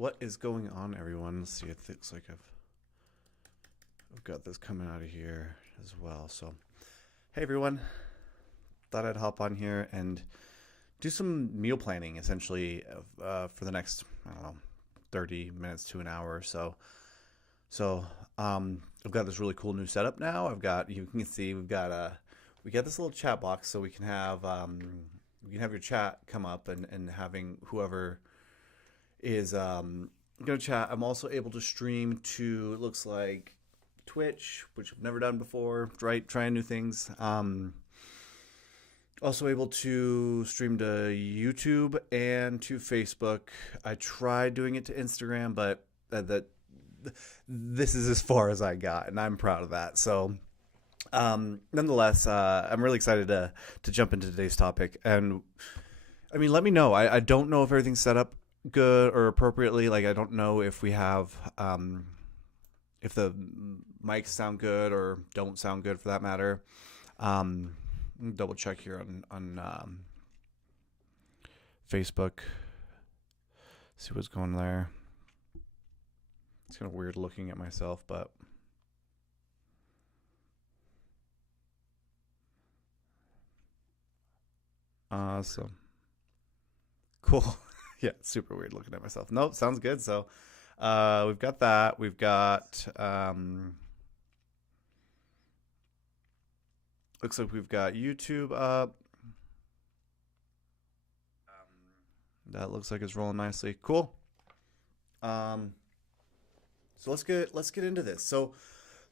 What is going on, everyone? Let's see. It looks like I've got this coming out of here as well. So, hey, everyone. Thought I'd hop on here and do some meal planning, essentially, for the next, I don't know, 30 minutes to an hour or so. I've got this really cool new setup now. You can see we got this little chat box, so we can have your chat come up and having whoever is going to chat. I'm also able to stream to, it looks like, Twitch, which I've never done before, right? Trying new things. Also able to stream to YouTube and to Facebook. I tried doing it to Instagram, but this is as far as I got, and I'm proud of that. So, nonetheless, I'm really excited to jump into today's topic. And I mean, let me know. I don't know if everything's set up good or appropriately. Like, I don't know if we have if the mics sound good or don't sound good, for that matter. Double check here on Facebook. See what's going there. It's kind of weird looking at myself, but awesome. Cool. Yeah, super weird looking at myself. Nope, sounds good. So we've got that. We've got looks like we've got YouTube up. That looks like it's rolling nicely. Cool. So let's get into this. So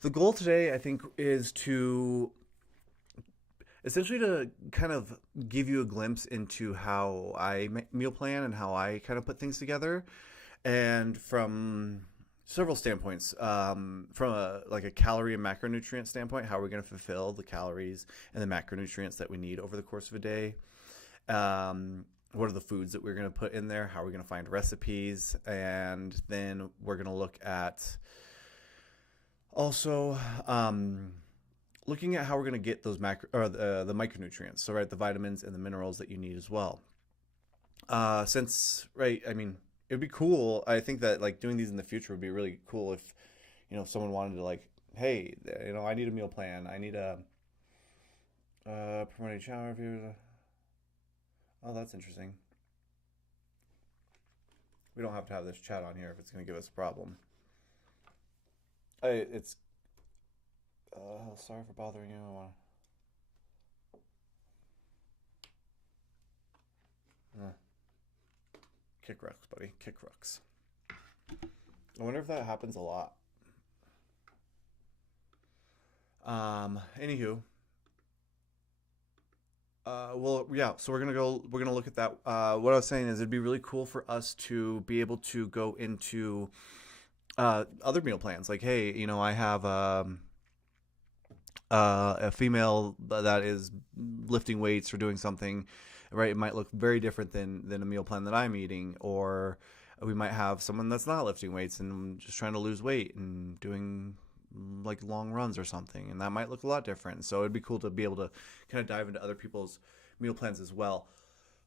the goal today, I think, is to essentially to kind of give you a glimpse into how I meal plan and how I kind of put things together, and from several standpoints. From a calorie and macronutrient standpoint, how we're going to fulfill the calories and the macronutrients that we need over the course of a day. What are the foods that we're going to put in there? How are we going to find recipes? And then we're going to look at also looking at how we're going to get those the micronutrients. So, right, the vitamins and the minerals that you need as well. Since, right, I mean, it'd be cool. I think that, like, doing these in the future would be really cool if, someone wanted to, like, hey, I need a meal plan. I need a promoting channel reviews. Oh, that's interesting. We don't have to have this chat on here if it's going to give us a problem. It's sorry for bothering you. I want kick rocks, buddy. Kick rocks. I wonder if that happens a lot. Anywho. Well, yeah, so we're gonna look at that. What I was saying is it'd be really cool for us to be able to go into other meal plans. Like, hey, I have a female that is lifting weights or doing something, right? It might look very different than a meal plan that I'm eating, or we might have someone that's not lifting weights and just trying to lose weight and doing like long runs or something, and that might look a lot different. So it'd be cool to be able to kind of dive into other people's meal plans as well.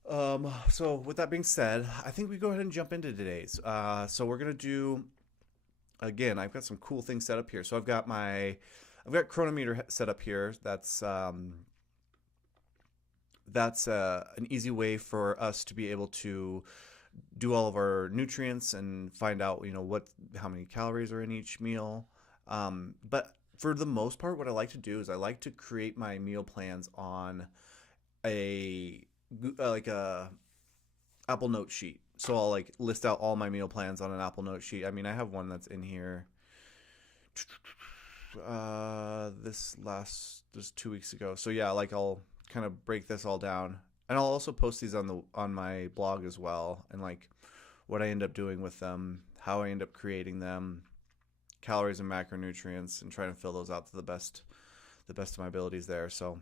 So with that being said, I think we go ahead and jump into today's. So we're gonna do, again, I've got some cool things set up here. So I've got Chronometer set up here. That's an easy way for us to be able to do all of our nutrients and find out how many calories are in each meal. But for the most part, what I like to do is I like to create my meal plans on a Apple Note sheet. So I'll like list out all my meal plans on an Apple Note sheet. I mean, I have one that's in here. This 2 weeks ago. So yeah, like I'll kind of break this all down, and I'll also post these on my blog as well, and like what I end up doing with them, how I end up creating them, calories and macronutrients, and trying to fill those out to the best of my abilities there. So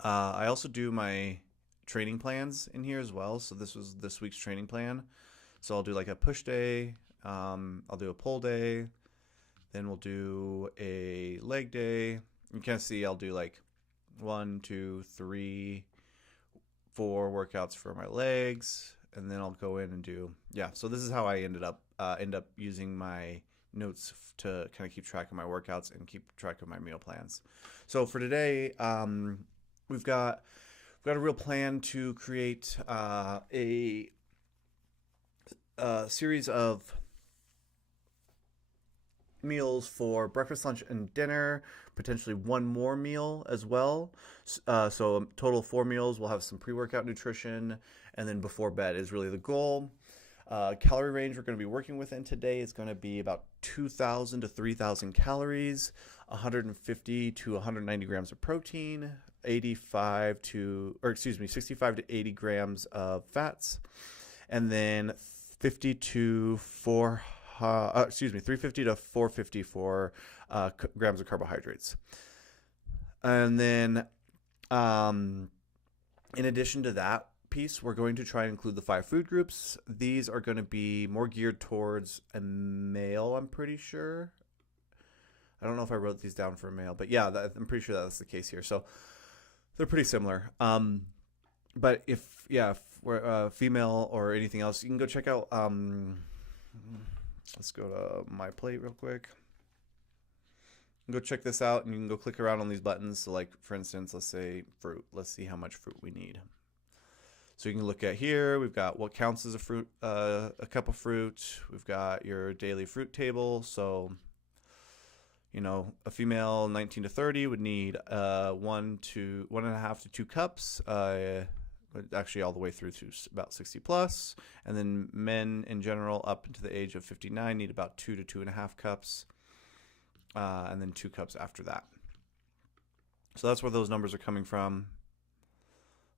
I also do my training plans in here as well. So this was this week's training plan. So I'll do like a push day, I'll do a pull day, then we'll do a leg day. You can see I'll do like 1, 2, 3, 4 workouts for my legs, and then I'll go in and do, yeah. So this is how I end up using my notes to kind of keep track of my workouts and keep track of my meal plans. So for today, we've got a real plan to create a series of meals for breakfast, lunch, and dinner, potentially one more meal as well. So a total of 4 meals. We'll have some pre-workout nutrition, and then before bed is really the goal. Calorie range we're going to be working within today is going to be about 2,000 to 3,000 calories, 150 to 190 grams of protein, 65 to 80 grams of fats, and then 350 to 454 grams of carbohydrates. And then, in addition to that piece, we're going to try and include the 5 food groups. These are going to be more geared towards a male, I'm pretty sure. I don't know if I wrote these down for a male, but yeah, I'm pretty sure that's the case here. So they're pretty similar. But if we're female or anything else, you can go check out. Let's go to my plate real quick. Go check this out, and you can go click around on these buttons. So, like for instance, let's say fruit. Let's see how much fruit we need. So you can look at here. We've got what counts as a fruit, a cup of fruit. We've got your daily fruit table. So, a female 19 to 30 would need 1.5 to 2 cups. Actually all the way through to about 60 plus, and then men in general up into the age of 59 need about 2 to 2.5 cups, and then 2 cups after that. So that's where those numbers are coming from.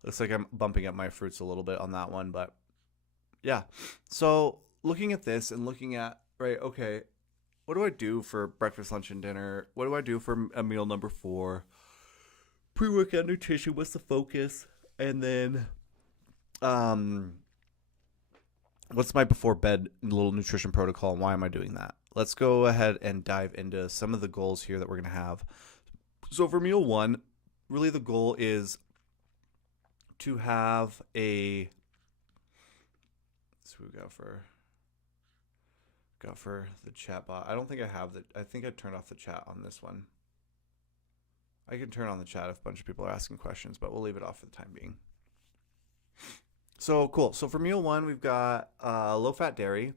Looks like I'm bumping up my fruits a little bit on that one, but yeah. So looking at this and looking at, right, okay, what do I do for breakfast, lunch, and dinner? What do I do for a meal number 4? Pre-workout nutrition, what's the focus? And then, what's my before bed little nutrition protocol, and why am I doing that? Let's go ahead and dive into some of the goals here that we're going to have. So for meal 1, really the goal is to have a, so we got for the chat bot. I don't think I have I think I turned off the chat on this one. I can turn on the chat if a bunch of people are asking questions, but we'll leave it off for the time being. So cool. So for meal 1, we've got low-fat dairy,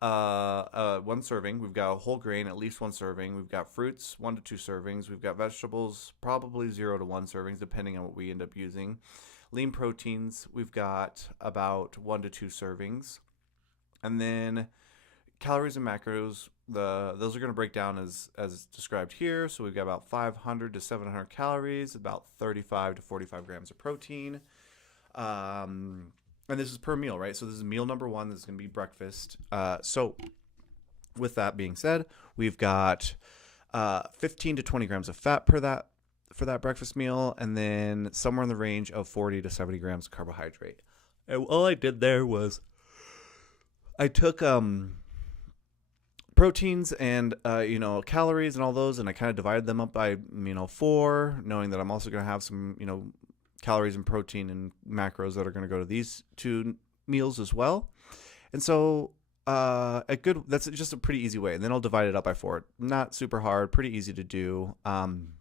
1 serving. We've got whole grain, at least 1 serving. We've got fruits, 1 to 2 servings. We've got vegetables, probably 0 to 1 servings, depending on what we end up using. Lean proteins, we've got about 1 to 2 servings. And then calories and macros, those are going to break down as described here. So we've got about 500 to 700 calories, about 35 to 45 grams of protein. And this is per meal, right? So this is meal number 1. This is going to be breakfast. So with that being said, we've got 15 to 20 grams of fat for that breakfast meal, and then somewhere in the range of 40 to 70 grams of carbohydrate. And all I did there was I took proteins and calories and all those, and I kind of divided them up by 4, knowing that I'm also going to have some calories and protein and macros that are going to go to these 2 meals as well. And so that's just a pretty easy way. And then I'll divide it up by 4. Not super hard, pretty easy to do. And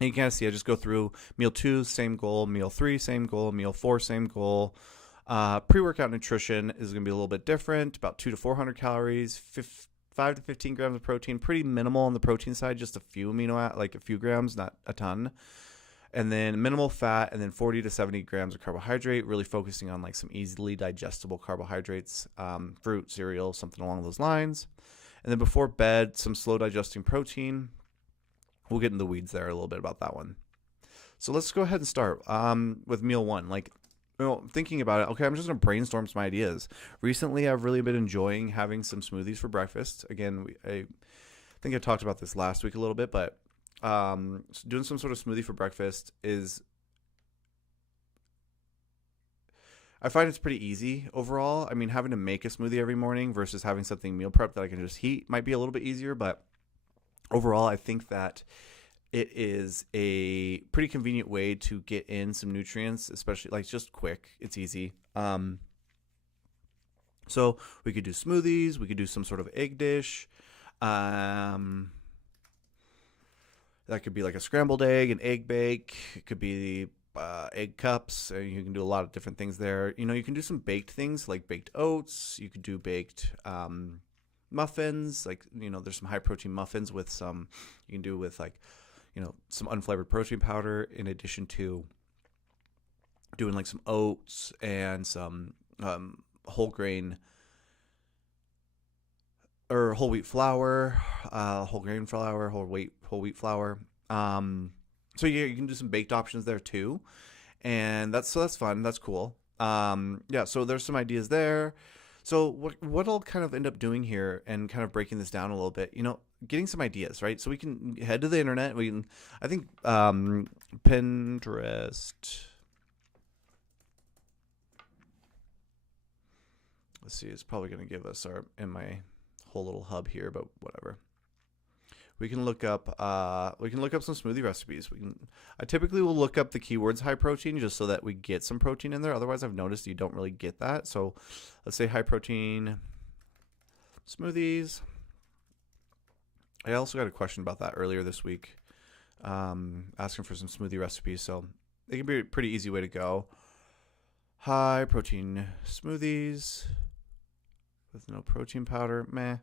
you can kind of see I just go through meal 2, same goal, meal 3, same goal, meal 4, same goal. Pre-workout nutrition is going to be a little bit different, about 200 to 400 calories, 5 to 15 grams of protein, pretty minimal on the protein side, just a few a few grams, not a ton. And then minimal fat, and then 40 to 70 grams of carbohydrate, really focusing on like some easily digestible carbohydrates, fruit, cereal, something along those lines. And then before bed, some slow digesting protein. We'll get in the weeds there a little bit about that one. So let's go ahead and start with meal 1. Thinking about it, okay, I'm just going to brainstorm some ideas. Recently, I've really been enjoying having some smoothies for breakfast. Again, I think I talked about this last week a little bit, but doing some sort of smoothie for breakfast I find it's pretty easy overall. I mean, having to make a smoothie every morning versus having something meal prep that I can just heat might be a little bit easier, but overall, I think that it is a pretty convenient way to get in some nutrients, especially like just quick. It's easy. So we could do smoothies. We could do some sort of egg dish. That could be like a scrambled egg, an egg bake. It could be egg cups. You can do a lot of different things there. You can do some baked things like baked oats. You could do baked muffins. Like, there's some high protein muffins with some, you can do with like, some unflavored protein powder in addition to doing like some oats and some whole grain or whole wheat flour, whole grain flour, whole wheat flour. So yeah, you can do some baked options there too, and that's fun. That's cool. Yeah, so there's some ideas there. So what I'll kind of end up doing here and kind of breaking this down a little bit, getting some ideas, right? So we can head to the internet. I think Pinterest. Let's see, it's probably going to give us in my whole little hub here, but whatever. We can look up some smoothie recipes. I typically will look up the keywords high protein just so that we get some protein in there. Otherwise, I've noticed you don't really get that. So let's say high protein smoothies. I also got a question about that earlier this week, asking for some smoothie recipes. So it can be a pretty easy way to go. High protein smoothies with no protein powder. Meh.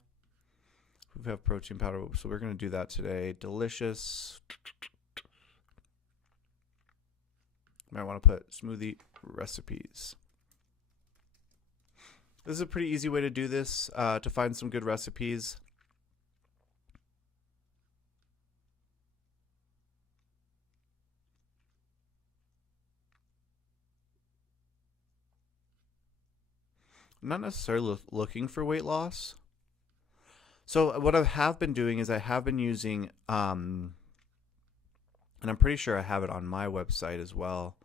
We have protein powder, so we're going to do that today. Delicious. Might want to put smoothie recipes. This is a pretty easy way to do this, to find some good recipes. I'm not necessarily looking for weight loss. So what I have been doing is I have been using, and I'm pretty sure I have it on my website as well,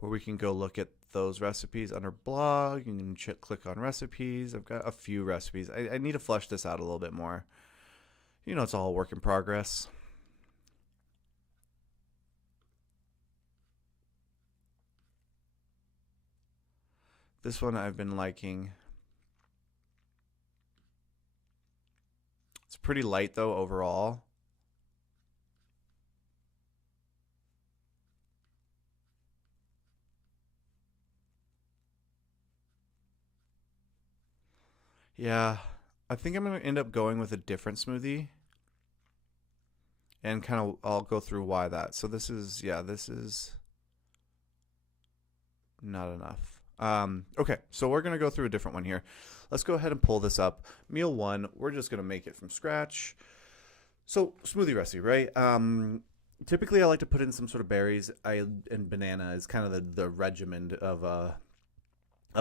where we can go look at those recipes under blog. You can click on recipes. I've got a few recipes. I need to flesh this out a little bit more. It's all a work in progress. This one I've been liking. It's pretty light though overall. Yeah, I think I'm going to end up going with a different smoothie. And kind of I'll go through why that. So this is not enough. Okay, so we're going to go through a different one here. Let's go ahead and pull this up. Meal 1, we're just going to make it from scratch. So smoothie recipe, right? Typically I like to put in some sort of berries. And banana is kind of the regimen of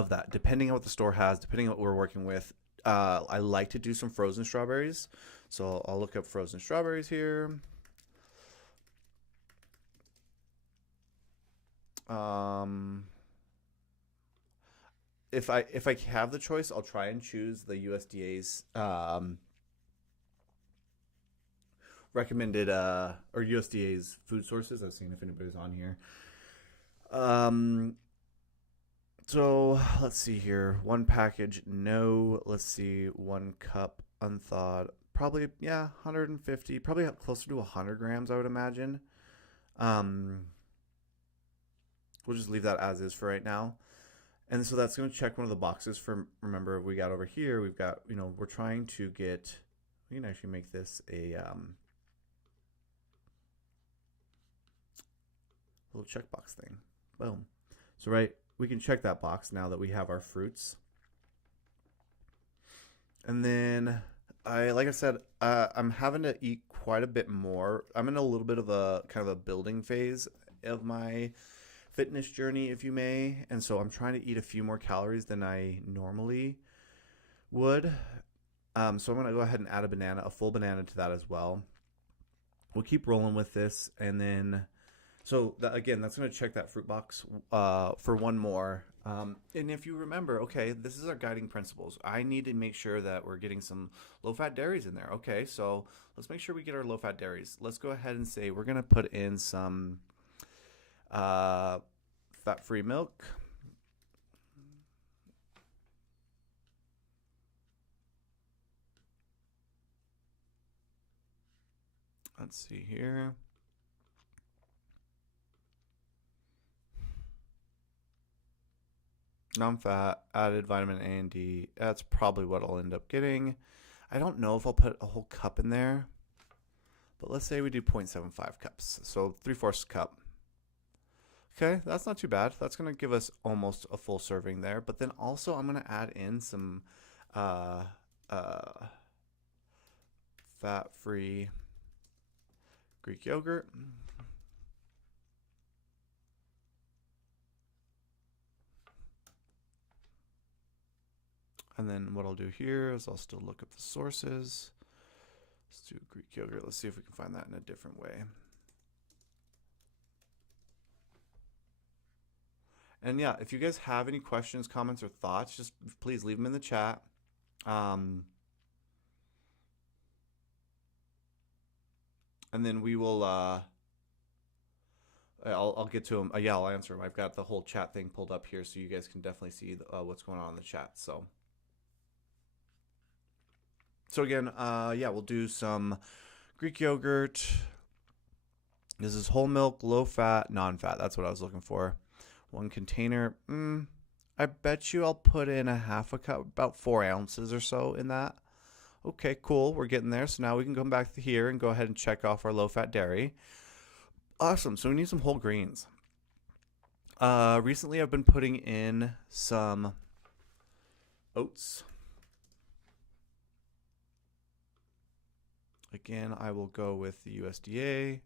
that, depending on what the store has, depending on what we're working with. I like to do some frozen strawberries. So I'll look up frozen strawberries here. If I have the choice, I'll try and choose the USDA's recommended or USDA's food sources. I've seen if anybody's on here. So let's see here. 1 package, no. Let's see, 1 cup unthawed. Probably 150. Probably closer to 100 grams, I would imagine. We'll just leave that as is for right now. And so that's going to check one of the boxes for, remember, we got over here, we've got, we're trying to get, we can actually make this a little checkbox thing. Boom. So, we can check that box now that we have our fruits. And then, like I said, I'm having to eat quite a bit more. I'm in a little bit of a kind of a building phase of my fitness journey, if you may, and so I'm trying to eat a few more calories than I normally would. So I'm going to go ahead and add a full banana to that as well. We'll keep rolling with this, and then So that, again, that's going to check that fruit box for one more. And if you remember, okay, this is our guiding principles. I need to make sure that we're getting some low-fat dairies in there. Okay, so let's make sure we get our low-fat dairies. Let's go ahead and say we're going to put in some fat-free milk. Let's see here. Non-fat, added vitamin A and D. That's probably what I'll end up getting. I don't know if I'll put a whole cup in there, but let's say we do 0.75 cups. So 3/4 cup. Okay, that's not too bad. That's going to give us almost a full serving there. But then also I'm going to add in some uh, uh, fat-free Greek yogurt. And then what I'll do here is I'll still look up the sources. Let's do Greek yogurt. Let's see if we can find that in a different way. And yeah, if you guys have any questions, comments, or thoughts, just please leave them in the chat. And then we will, I'll get to them. Yeah, I'll answer them. I've got the whole chat thing pulled up here so you guys can definitely see what's going on in the chat. So again, yeah, we'll do some Greek yogurt. This is whole milk, low fat, non-fat. That's what I was looking for. 1 container. I bet you I'll put in a half a cup, about 4 ounces or so in that. Okay, cool. We're getting there. So now we can come back to here and go ahead and check off our low-fat dairy. Awesome. So we need some whole grains. Recently I've been putting in some oats. Again, I will go with the USDA.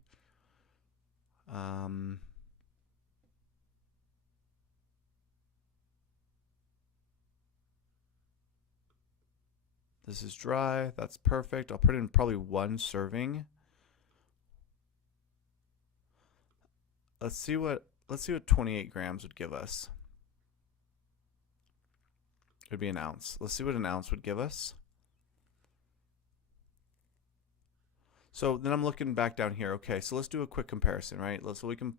This is dry. That's perfect. I'll put in probably 1 serving. Let's see what 28 grams would give us. It would be an ounce. Let's see what an ounce would give us. So then I'm looking back down here. Okay, so let's do a quick comparison, right? So we can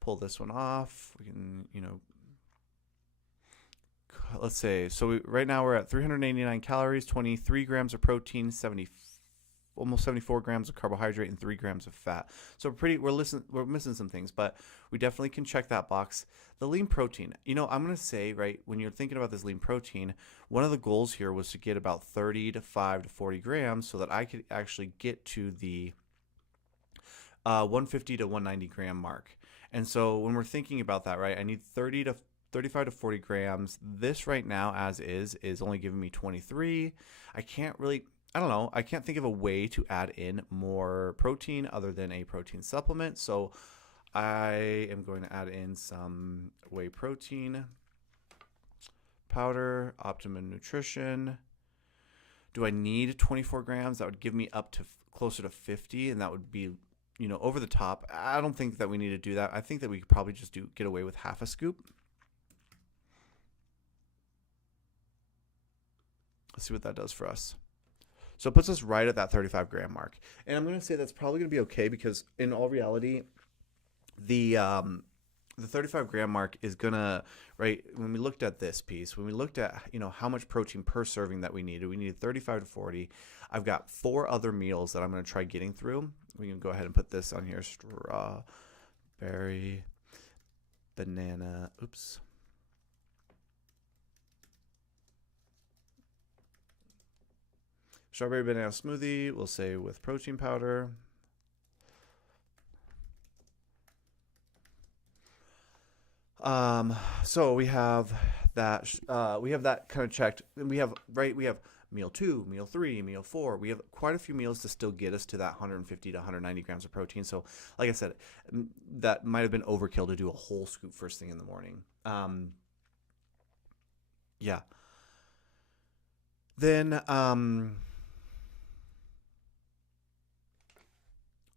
pull this one off. We can, let's say, so right now we're at 389 calories, 23 grams of protein, almost 74 grams of carbohydrate, and 3 grams of fat. So we're missing some things, but we definitely can check that box. The lean protein, I'm going to say, right, when you're thinking about this lean protein, one of the goals here was to get about 35 to 40 grams so that I could actually get to the 150 to 190 gram mark. And so when we're thinking about that, right, I need 35 to 40 grams. This right now, as is only giving me 23. I don't know. I can't think of a way to add in more protein other than a protein supplement. So I am going to add in some whey protein powder, Optimum Nutrition. Do I need 24 grams? That would give me up to closer to 50, and that would be, over the top. I don't think that we need to do that. I think that we could probably just get away with half a scoop. Let's see what that does for us. So it puts us right at that 35 gram mark. And I'm going to say that's probably going to be okay because in all reality, the 35 gram mark is going to, right, when we looked at this piece, when we looked at, how much protein per serving that we needed 35 to 40. I've got 4 other meals that I'm going to try getting through. We can go ahead and put this on here. Strawberry, banana, Strawberry banana smoothie, we'll say with protein powder. So we have that kind of checked. And we have meal 2, meal 3, meal 4. We have quite a few meals to still get us to that 150 to 190 grams of protein. So like I said, that might have been overkill to do a whole scoop first thing in the morning. Yeah. Then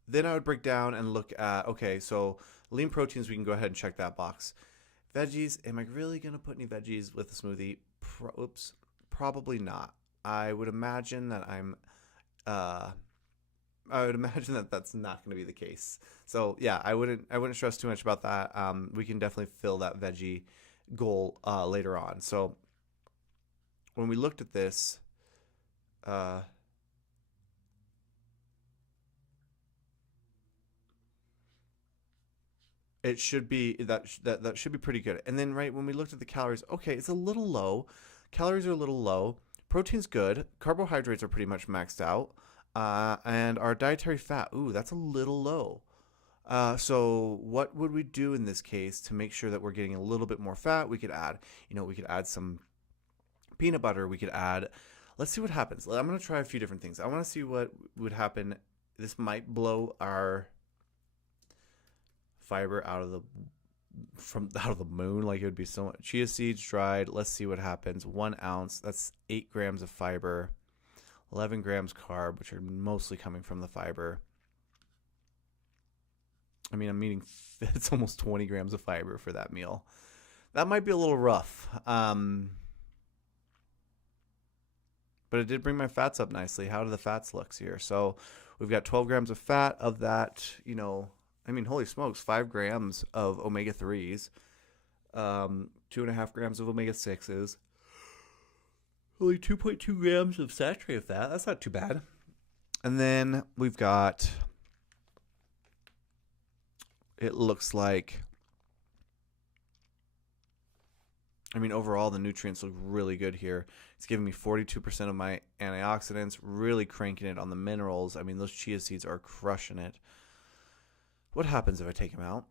then I would break down and look at, okay, so lean proteins, we can go ahead and check that box. Veggies, am I really going to put any veggies with a smoothie? Probably not. I would imagine that I would imagine that that's not going to be the case. So yeah, I wouldn't stress too much about that. We can definitely fill that veggie goal later on. So when we looked at this, it should be that should be pretty good. And then right when we looked at the calories, okay, it's a little low. Calories are a little low. Protein's good. Carbohydrates are pretty much maxed out. And our dietary fat, ooh, that's a little low. So what would we do in this case to make sure that we're getting a little bit more fat? We could add some peanut butter. We could add, let's see what happens. I'm going to try a few different things. I want to see what would happen. This might blow our fiber out of the moon. Like, it would be so much. Chia seeds dried. Let's see what happens. 1 ounce. That's 8 grams of fiber. 11 grams carb, which are mostly coming from the fiber. I mean, I'm eating, it's almost 20 grams of fiber for that meal. That might be a little rough. But it did bring my fats up nicely. How do the fats look here? So we've got 12 grams of fat. Of that, I mean, holy smokes, 5 grams of omega-3s, 2.5 grams of omega-6s, only 2.2 grams of saturated fat. That's not too bad. And then we've got, it looks like, I mean, overall, the nutrients look really good here. It's giving me 42% of my antioxidants, really cranking it on the minerals. I mean, those chia seeds are crushing it. What happens if I take them out?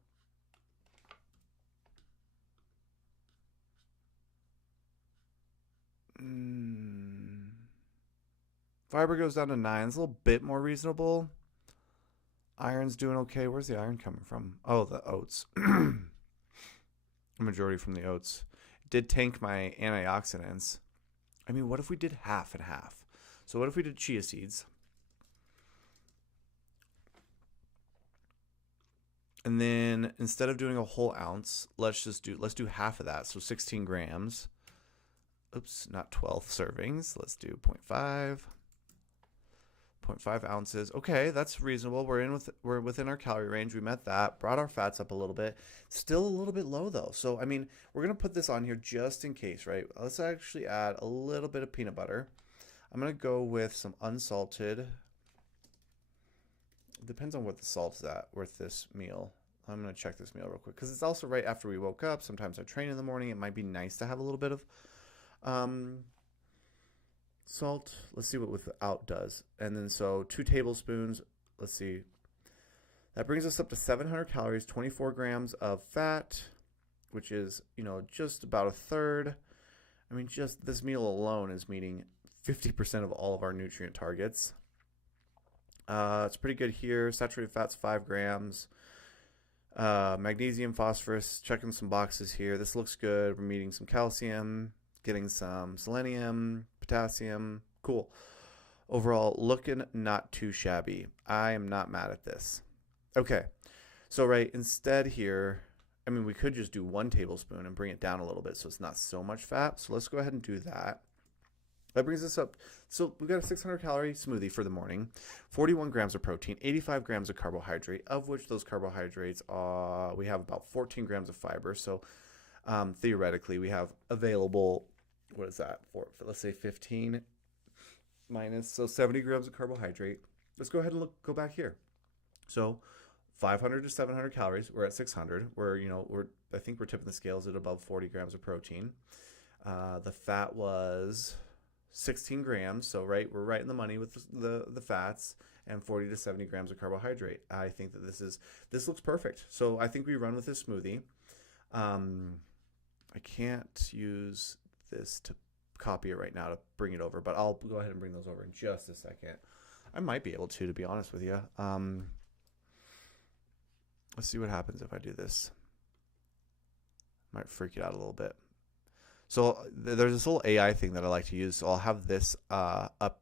Fiber goes down to 9. It's a little bit more reasonable. Iron's doing okay. Where's the iron coming from? Oh, the oats. A majority from the oats. It did tank my antioxidants. I mean, what if we did half and half? So what if we did chia seeds? And then instead of doing a whole ounce, let's do half of that. So 16 grams. Oops, not 12 servings. Let's do 0.5. 0.5 ounces. Okay, that's reasonable. We're within our calorie range. We met that. Brought our fats up a little bit. Still a little bit low though. So I mean, we're gonna put this on here just in case, right? Let's actually add a little bit of peanut butter. I'm gonna go with some unsalted. It depends on what the salt is at with this meal. I'm gonna check this meal real quick because it's also right after we woke up. Sometimes I train in the morning. It might be nice to have a little bit of salt. Let's see what without does. And then so 2 tablespoons. Let's see. That brings us up to 700 calories, 24 grams of fat, which is, just about a third. I mean, just this meal alone is meeting 50% of all of our nutrient targets. It's pretty good here. Saturated fat's 5 grams. Magnesium, phosphorus, checking some boxes here. This looks good. We're meeting some calcium, getting some selenium, potassium. Cool. Overall, looking not too shabby. I am not mad at this. Okay. So, right, instead here, I mean, we could just do 1 tablespoon and bring it down a little bit so it's not so much fat. So let's go ahead and do that. That brings us up. So we've got a 600 calorie smoothie for the morning, 41 grams of protein, 85 grams of carbohydrate, of which those carbohydrates are, we have about 14 grams of fiber. So theoretically, we have available, what is that, let's say 15 minus, so 70 grams of carbohydrate. Let's go ahead and go back here. So 500 to 700 calories. We're at 600. I think we're tipping the scales at above 40 grams of protein. The fat was 16 grams, so we're right in the money with the fats, and 40 to 70 grams of carbohydrate. I think that this looks perfect. So I think we run with this smoothie. I can't use this to copy it right now to bring it over, but I'll go ahead and bring those over in just a second. I might be able to be honest with you. Let's see what happens if I do this. Might freak it out a little bit. So there's this little AI thing that I like to use. So I'll have this up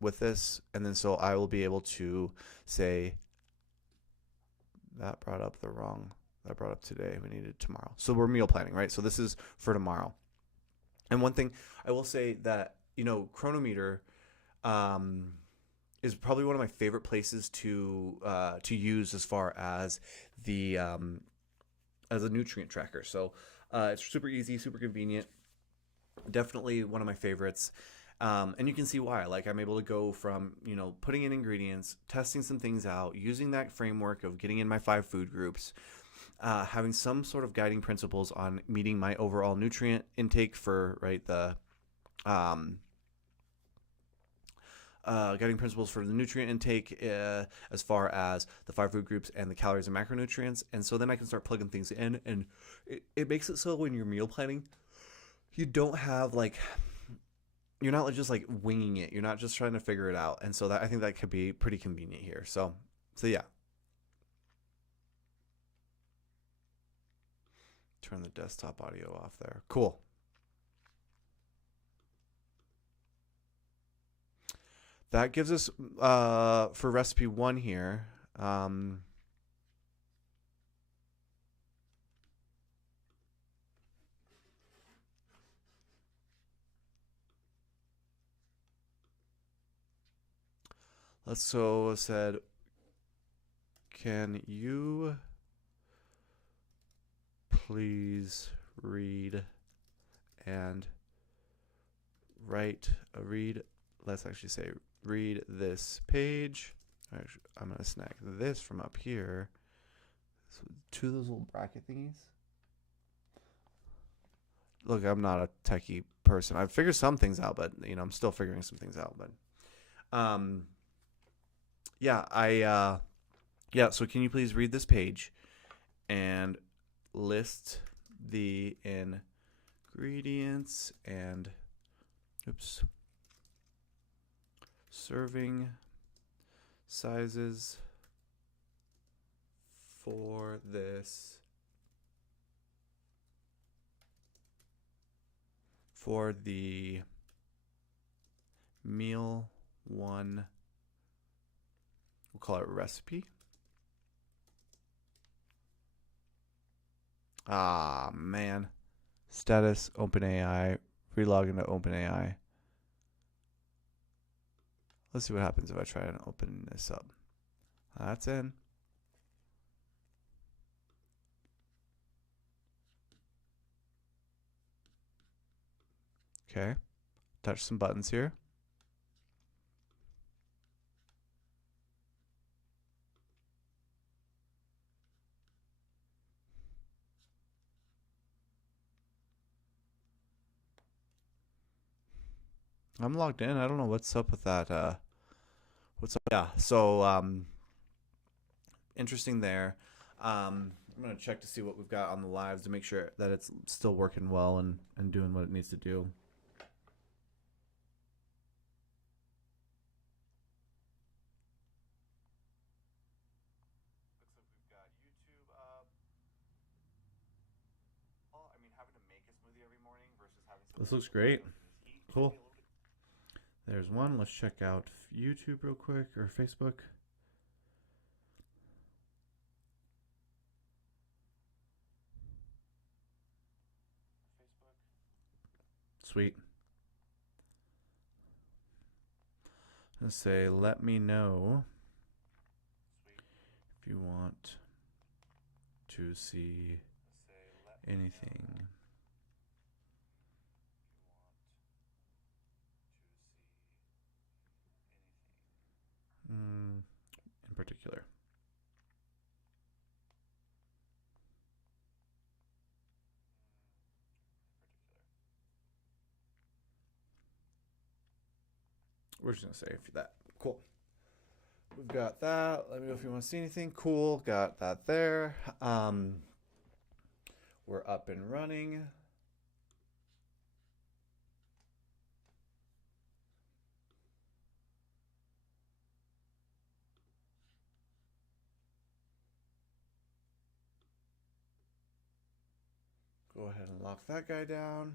with this, and then so I will be able to say, that brought up the wrong. That brought up today. We needed tomorrow. So we're meal planning, right? So this is for tomorrow. And one thing I will say that, Chronometer is probably one of my favorite places to use as far as the as a nutrient tracker. So it's super easy, super convenient. Definitely one of my favorites. And you can see why. Like, I'm able to go from, putting in ingredients, testing some things out, using that framework of getting in my 5 food groups, having some sort of guiding principles on meeting my overall nutrient intake for, right, the guiding principles for the nutrient intake as far as the 5 food groups and the calories and macronutrients. And so then I can start plugging things in, and it makes it so when you're meal planning, you don't have you're not just winging it. You're not just trying to figure it out. And so that, I think that could be pretty convenient here. So yeah. Turn the desktop audio off there. Cool. That gives us, for recipe 1 here, let's so said, can you please read and read, let's actually say, read this page. Actually, I'm going to snag this from up here. So 2 of those little bracket thingies. Look, I'm not a techie person. I've figured some things out, but I'm still figuring some things out. But so can you please read this page and list the ingredients and serving sizes for this, for the meal 1, we'll call it recipe. Ah, man. Status, OpenAI, relog into OpenAI. Let's see what happens if I try and open this up. That's in. Okay. Touch some buttons here. I'm logged in. I don't know what's up with that. What's up? Yeah. So interesting there. I'm gonna check to see what we've got on the lives to make sure that it's still working well and doing what it needs to do. Looks like we've got YouTube up. Well, I mean, having to make a smoothie every morning versus having. This looks great. Cool. There's one. Let's check out YouTube real quick, or Facebook. Sweet. Let's say, let me know if you want to see anything. In particular. We're just going to say for that. Cool. We've got that. Let me know if you want to see anything. Cool. Got that there. We're up and running. Go ahead and lock that guy down.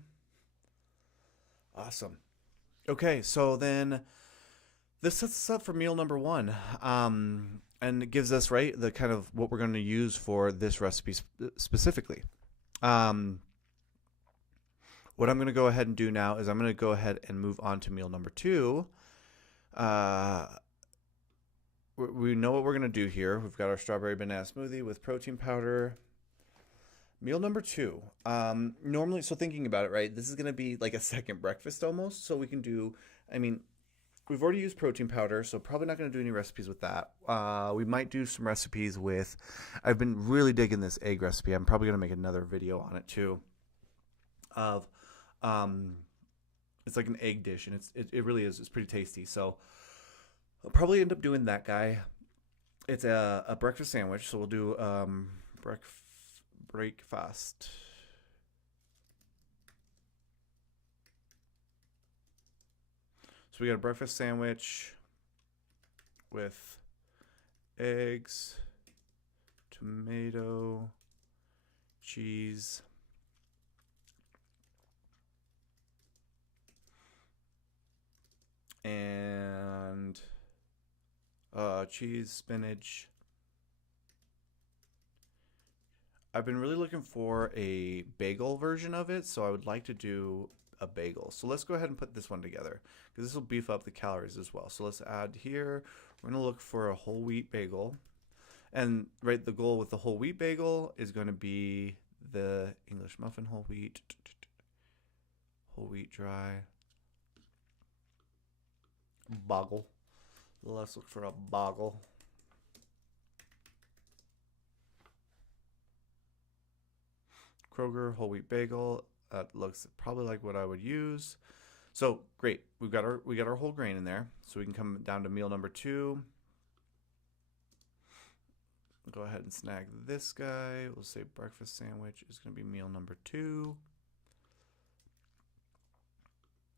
Awesome. Okay, so then this sets us up for meal number one. And it gives us, right, the kind of what we're going to use for this recipe specifically. What I'm going to go ahead and do now is I'm going to go ahead and move on to meal number two. We know what we're going to do here. We've got our strawberry banana smoothie with protein powder. Meal number two. Normally, so thinking about it, right, this is going to be like a second breakfast almost. So we can do, I mean, we've already used protein powder, so probably not going to do any recipes with that. We might do some recipes with, I've been really digging this egg recipe. I'm probably going to make another video on it too. Of, it's like an egg dish, and it really is. It's pretty tasty. So I'll probably end up doing that guy. It's a breakfast sandwich, so we'll do breakfast. So we got a breakfast sandwich with eggs, tomato, cheese, and cheese, spinach. I've been really looking for a bagel version of it, so I would like to do a bagel. So let's go ahead and put this one together because this will beef up the calories as well. So let's add here, we're going to look for a whole wheat bagel. And right, the goal with the whole wheat bagel is going to be the English muffin whole wheat dry. Boggle. Let's look for a boggle. Kroger whole wheat bagel. That looks probably like what I would use. So great, we got our whole grain in there. So we can come down to meal number two. Go ahead and snag this guy. We'll say breakfast sandwich is going to be meal number two.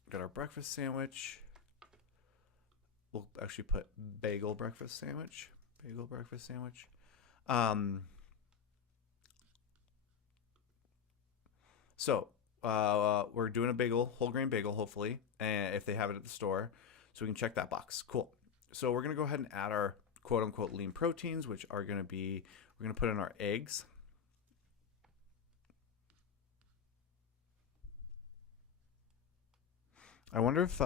Got our breakfast sandwich. We'll actually put bagel breakfast sandwich. Bagel breakfast sandwich. So we're doing a bagel, whole grain bagel, hopefully, and if they have it at the store, so we can check that box. Cool. So we're gonna go ahead and add our quote unquote lean proteins, which are gonna be, we're gonna put in our eggs. I wonder if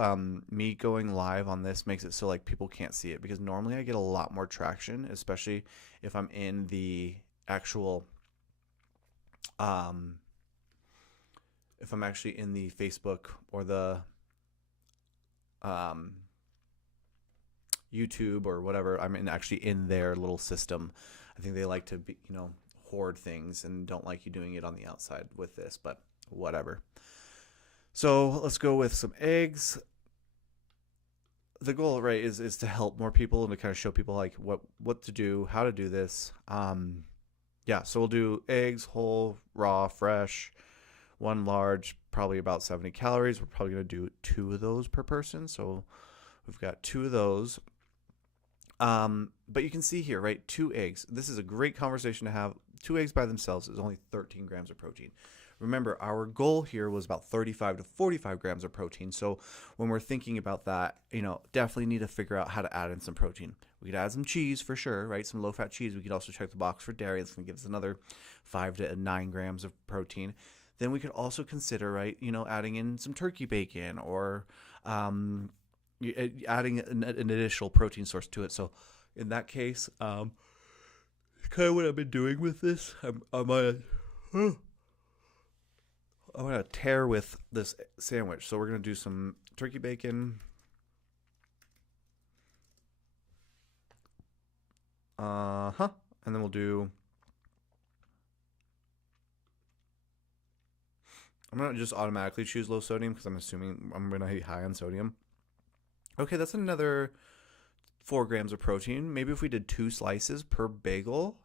me going live on this makes it so like people can't see it, because normally I get a lot more traction, especially if I'm in the actual if I'm actually in the Facebook or the YouTube or whatever. I'm actually in their little system. I think they like to be, hoard things and don't like you doing it on the outside with this, but whatever. So let's go with some eggs. The goal, right, is to help more people and to kind of show people like what to do, how to do this. Yeah, so we'll do eggs, whole, raw, fresh, one large, probably about 70 calories. We're probably going to do 2 of those per person. So we've got 2 of those. But you can see here, right, 2 eggs. This is a great conversation to have. 2 eggs by themselves is only 13 grams of protein. Remember, our goal here was about 35 to 45 grams of protein. So when we're thinking about that, definitely need to figure out how to add in some protein. We could add some cheese for sure, right? Some low-fat cheese. We could also check the box for dairy. That's going to give us another 5 to 9 grams of protein. Then we could also consider, right, adding in some turkey bacon or adding an additional protein source to it. So in that case, kind of what I've been doing with this. I'm gonna tear with this sandwich. So we're gonna do some turkey bacon. And then we'll do. I'm gonna just automatically choose low sodium because I'm assuming I'm gonna be high on sodium. Okay, that's another 4 grams of protein. Maybe if we did 2 slices per bagel,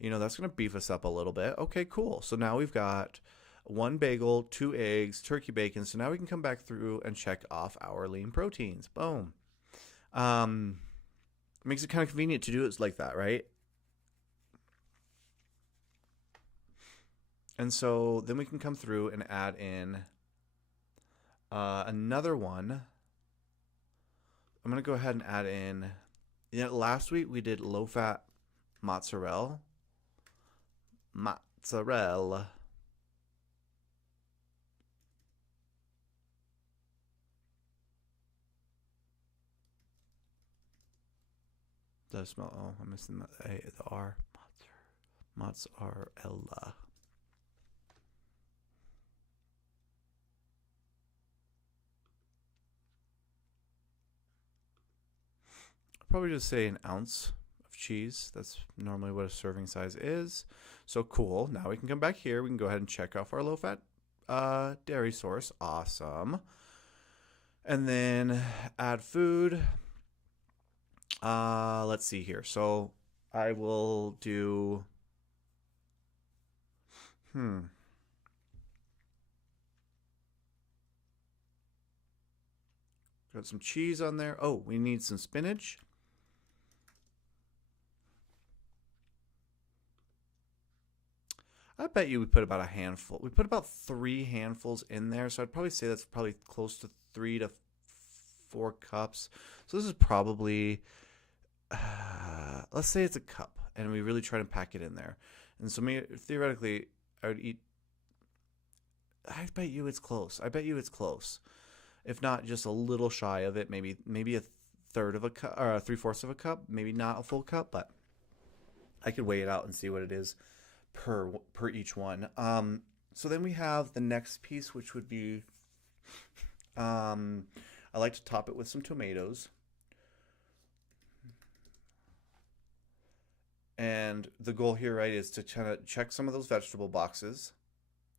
that's gonna beef us up a little bit. Okay, cool. So now we've got 1 bagel, 2 eggs, turkey bacon. So now we can come back through and check off our lean proteins. Boom. Makes it kind of convenient to do it like that, right? And so then we can come through and add in another one. I'm going to go ahead and add in, last week we did low-fat mozzarella. Mozzarella. Does it smell? Oh, I'm missing the A, the R. Mozzarella. Probably just say an ounce of cheese. That's normally what a serving size is. So cool. Now we can come back here. We can go ahead and check off our low-fat dairy source. Awesome. And then add food. Let's see here. So I will do... Got some cheese on there. Oh, we need some spinach. I bet you we put about a handful. We put about 3 handfuls in there. So I'd probably say that's probably close to 3 to 4 cups. So this is probably, let's say it's a cup. And we really try to pack it in there. And so theoretically, I would eat, I bet you it's close. I bet you it's close. If not just a little shy of it, maybe a third of a cup, or 3/4 of a cup, maybe not a full cup, but I could weigh it out and see what it is per each one. So then we have the next piece, which would be, I like to top it with some tomatoes. And the goal here, right, is to kind of check some of those vegetable boxes.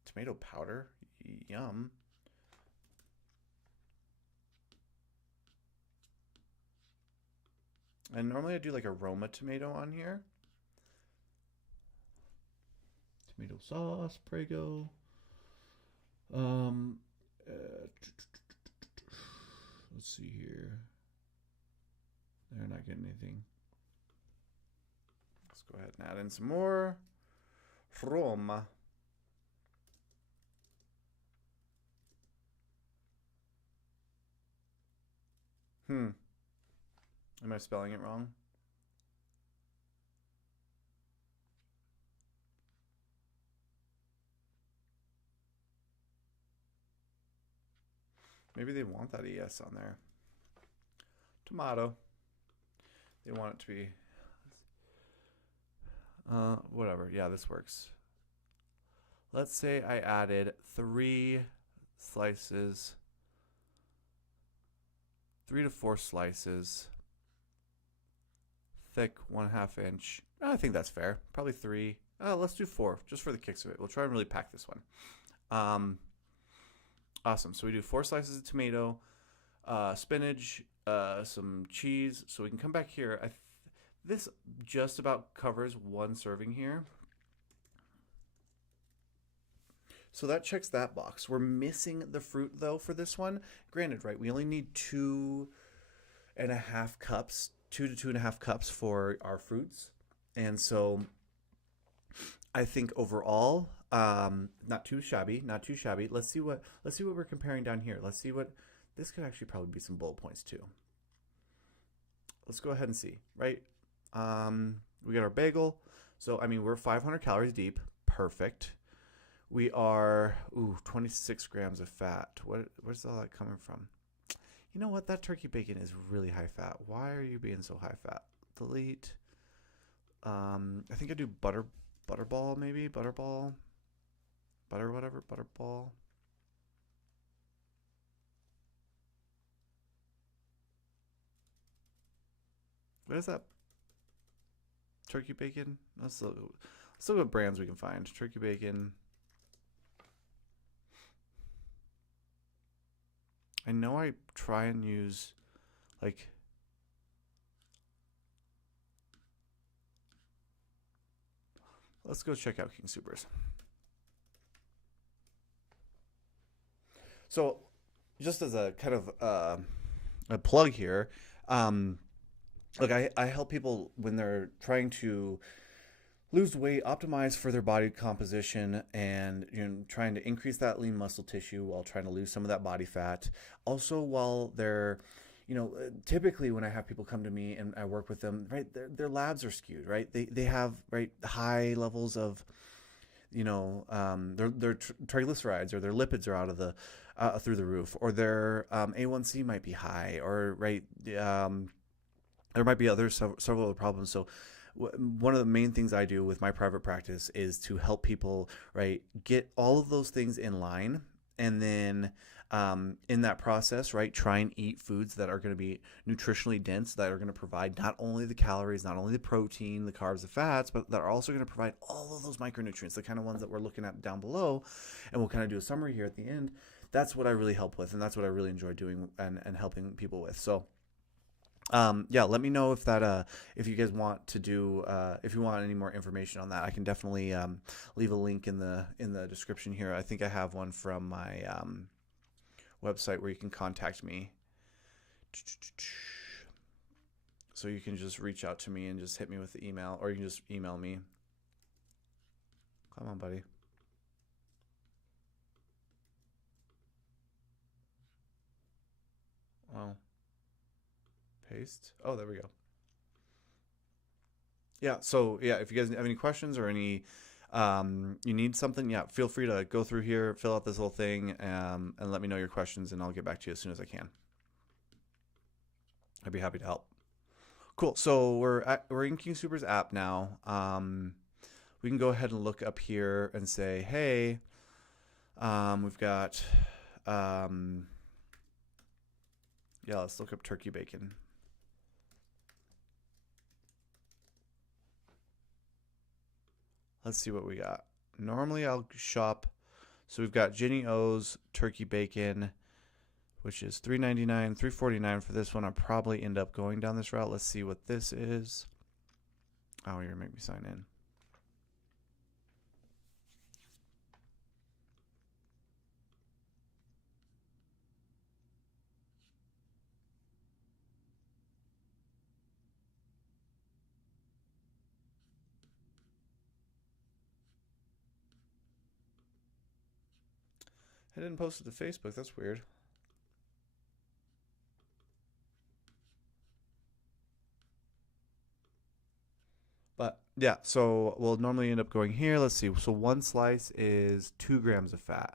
Tomato powder, yum. And normally I do like a Roma tomato on here. Tomato sauce, Prego. Let's see here. They're not getting anything. Let's go ahead and add in some more Roma. Am I spelling it wrong? Maybe they want that ES on there. Tomato. They want it to be... whatever. Yeah, this works. Let's say I added 3 slices. 3 to 4 slices. Thick, 1/2 inch. I think that's fair. Probably 3. Let's do 4, just for the kicks of it. We'll try and really pack this one. Awesome. So we do 4 slices of tomato, spinach, some cheese. So we can come back here. This just about covers 1 serving here. So that checks that box. We're missing the fruit, though, for this one. Granted, right, we only need 2.5 cups. 2 to 2.5 cups for our fruits. And so I think overall, not too shabby. Let's see what we're comparing down here. Let's see what this could actually probably be some bullet points too. Let's go ahead and see, right? We got our bagel. So I mean, we're 500 calories deep. Perfect. We are 26 grams of fat. Where's all that coming from? You know what? That turkey bacon is really high fat. Why are you being so high fat? Delete. I think I do butterball maybe. Butterball. Butterball. What is that? Turkey bacon? Let's look what brands we can find. Turkey bacon. I know I try and use like let's go check out King Soopers. So just as a kind of a plug here, look, I help people when they're trying to lose weight, optimize for their body composition, and trying to increase that lean muscle tissue while trying to lose some of that body fat. Also, while they're typically when I have people come to me and I work with them, right, their labs are skewed, right? They have, right, high levels of, their triglycerides or their lipids are out of the through the roof, or their A1C might be high, or right, there might be several other problems. So one of the main things I do with my private practice is to help people, right, get all of those things in line, and then in that process, right, try and eat foods that are going to be nutritionally dense, that are going to provide not only the calories, not only the protein, the carbs, the fats, but that are also going to provide all of those micronutrients, the kind of ones that we're looking at down below. And we'll kind of do a summary here at the end. That's what I really help with, and that's what I really enjoy doing and helping people with. So yeah, let me know if you guys want to do, if you want any more information on that. I can definitely leave a link in the description here. I think I have one from my website where you can contact me. So you can just reach out to me and just hit me with the email, or you can just email me. Come on, buddy. Oh. Paste. Oh, there we go. Yeah. So yeah, if you guys have any questions or any, you need something, yeah, feel free to go through here, fill out this little thing, and let me know your questions, and I'll get back to you as soon as I can. I'd be happy to help. Cool. So we're in King Super's app now. We can go ahead and look up here and say, hey, we've got, yeah, let's look up turkey bacon. Let's see what we got. Normally I'll shop. So we've got Jenny O's turkey bacon, which is $3.99, $3.49 for this one. I'll probably end up going down this route. Let's see what this is. Oh, you're gonna make me sign in. I didn't post it to Facebook. That's weird. But yeah, so we'll normally end up going here. Let's see. So one slice is 2 grams of fat.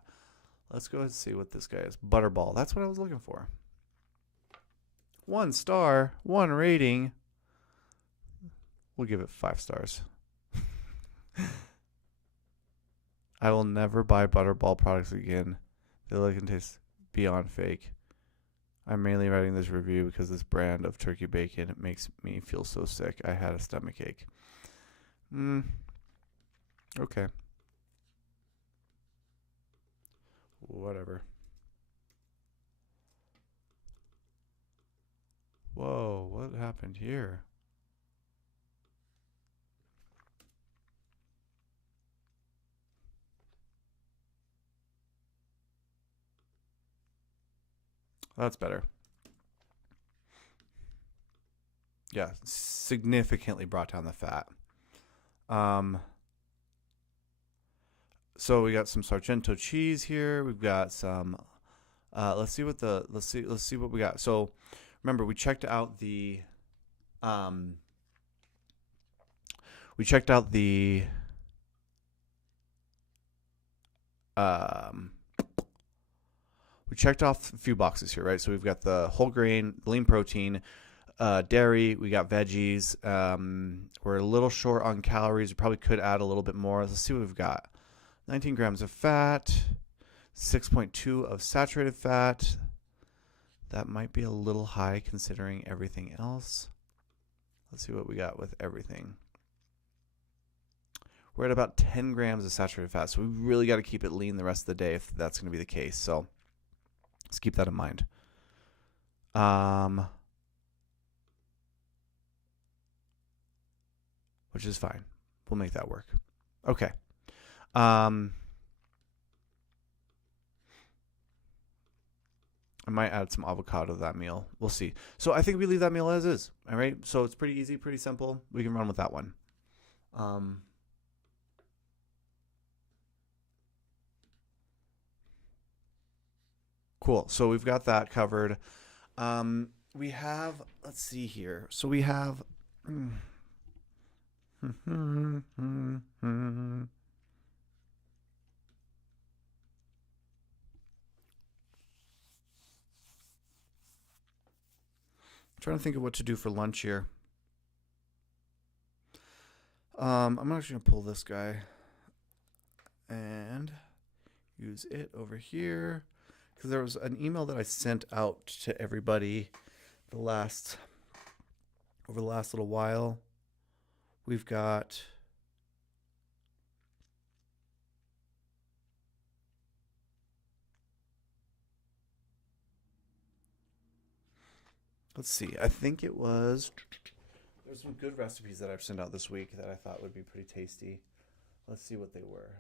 Let's go ahead and see what this guy is. Butterball. That's what I was looking for. 1 star, 1 rating. We'll give it 5 stars. I will never buy Butterball products again. They look and taste beyond fake. I'm mainly writing this review because this brand of turkey bacon, it makes me feel so sick. I had a stomach ache. Okay. Whatever. Whoa, what happened here? That's better. Yeah, significantly brought down the fat. So we got some Sargento cheese here. We've got some. Let's see what we got. So remember, we checked out the. We checked out the. We checked off a few boxes here, right? So we've got the whole grain, lean protein, dairy. We got veggies. We're a little short on calories. We probably could add a little bit more. Let's see what we've got. 19 grams of fat, 6.2 of saturated fat. That might be a little high considering everything else. Let's see what we got with everything. We're at about 10 grams of saturated fat, so we really got to keep it lean the rest of the day if that's going to be the case. So let's keep that in mind. Which is fine. We'll make that work. Okay. I might add some avocado to that meal. We'll see. So I think we leave that meal as is. All right. So it's pretty easy, pretty simple. We can run with that one. Cool. So we've got that covered. we have, let's see here. So we have trying to think of what to do for lunch here. I'm actually gonna pull this guy and use it over here because there was an email that I sent out to everybody over the last little while. We've got let's see. I think it was there's some good recipes that I've sent out this week that I thought would be pretty tasty. Let's see what they were.